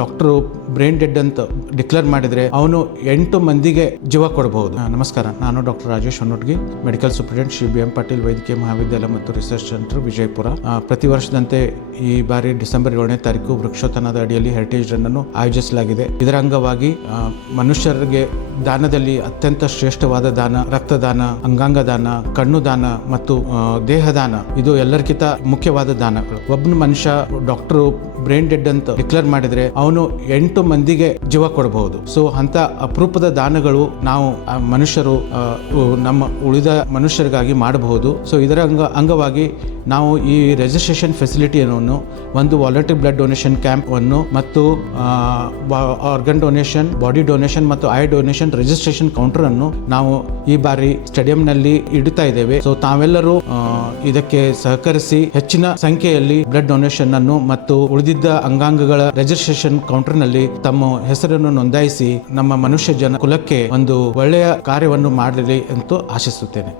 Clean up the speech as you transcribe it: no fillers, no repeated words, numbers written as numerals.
Doctor brain dead ಅಂತ declare ಮಾಡಿದ್ರೆ ಅವನು 8 ಮಂದಿಗೆ ಜೀವ ಕೊಡಬಹುದು. ನಮಸ್ಕಾರ, ನಾನು doctor Rajesh Honnotgi, medical superintendent Shri BM Patil ವೈದ್ಯಕೀಯ ಮಹಾವಿದ್ಯಾಲಯ ಮತ್ತು ರಿಸರ್ಚ್ ಸೆಂಟರ್ ವಿಜಯಪುರ. ಪ್ರತಿ ವರ್ಷದಂತೆ ಈ ಬಾರಿ ಡಿಸೆಂಬರ್ 7ನೇ ತಾರೀಕು ವೃಕ್ಷೋತ್ಥಾನದ ಅಡಿಯಲ್ಲಿ ಹೆರಿಟೇಜ್ ರನ್ ಅನ್ನು ಆಯೋಜಿಸಲಾಗಿದೆ. ಇದರ ಅಂಗವಾಗಿ ಮನುಷ್ಯರಿಗೆ ದಾನದಲ್ಲಿ ಅತ್ಯಂತ ಶ್ರೇಷ್ಠವಾದ ದಾನ ರಕ್ತದಾನ, ಅಂಗಾಂಗ ದಾನ, ಕಣ್ಣು ದಾನ ಮತ್ತು ದೇಹದಾನ. ಇದು ಎಲ್ಲರಿಗಿಂತ ಮುಖ್ಯವಾದ ದಾನಗಳು. ಒಬ್ಬ ಮನುಷ್ಯ ಡಾಕ್ಟರ್ ಬ್ರೈನ್ ಡೆಡ್ ಅಂತ ಡಿಕ್ಲೇರ್ ಮಾಡಿದ್ರೆ ಅವನು 8 ಮಂದಿಗೆ ಜೀವ ಕೊಡಬಹುದು. ಸೊ ಅಂತ ಅಪರೂಪದ ದಾನಗಳು ನಾವು ಮನುಷ್ಯರು ನಮ್ಮ ಉಳಿದ ಮನುಷ್ಯರಿಗಾಗಿ ಮಾಡಬಹುದು. ಸೊ ಇದರ ಅಂಗವಾಗಿ ನಾವು ಈ ರಿಜಿಸ್ಟ್ರೇಷನ್ ಫೆಸಿಲಿಟಿಯನ್ನು ಒಂದು ವಾಲಂಟರಿ ಬ್ಲಡ್ ಡೊನೇಷನ್ ಕ್ಯಾಂಪ್ ಅನ್ನು ಮತ್ತು ಆರ್ಗನ್ ಡೊನೇಷನ್, ಬಾಡಿ ಡೊನೇಷನ್ ಮತ್ತು ಐ ಡೊನೇಷನ್ ರಿಜಿಸ್ಟ್ರೇಷನ್ ಕೌಂಟರ್ ಅನ್ನು ನಾವು ಈ ಬಾರಿ ಸ್ಟೇಡಿಯಂನಲ್ಲಿ ಇಡುತ್ತಾ ಇದ್ದೇವೆ. ಸೊ ತಾವೆಲ್ಲರೂ ಇದಕ್ಕೆ ಸಹಕರಿಸಿ ಹೆಚ್ಚಿನ ಸಂಖ್ಯೆಯಲ್ಲಿ ಬ್ಲಡ್ ಡೊನೇಷನ್ ಅನ್ನು ಮತ್ತು ಉಳಿದಿದ್ದ ಅಂಗಾಂಗಗಳ ರಿಜಿಸ್ಟ್ರೇಷನ್ ಕೌಂಟರ್ ನಲ್ಲಿ ತಮ್ಮ ಹೆಸರನ್ನು ನೋಂದಾಯಿಸಿ ನಮ್ಮ ಮನುಷ್ಯ ಕುಲಕ್ಕೆ ಒಂದು ಒಳ್ಳೆಯ ಕಾರ್ಯವನ್ನು ಮಾಡಲಿ ಎಂದು ಆಶಿಸುತ್ತೇನೆ.